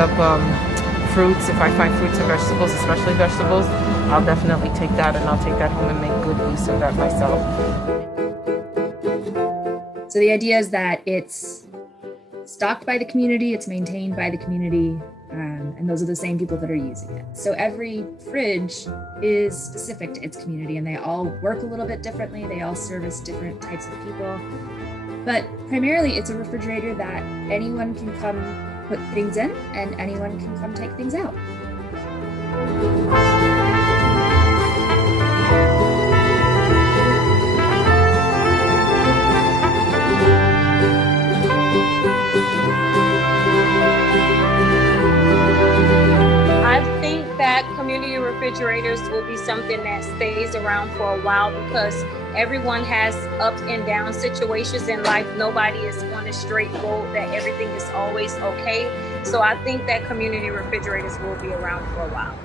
up fruits. If I find fruits and vegetables, especially vegetables, I'll definitely take that, and I'll take that home and make good use of that myself. So the idea is that it's stocked by the community, it's maintained by the community, and those are the same people that are using it. So every fridge is specific to its community, and they all work a little bit differently. They all service different types of people. But primarily, it's a refrigerator that anyone can come put things in, and anyone can come take things out. I think that community refrigerators will be something that stays around for a while because everyone has ups and down situations in life. Nobody is on a straight road that everything is always okay. So I think that community refrigerators will be around for a while.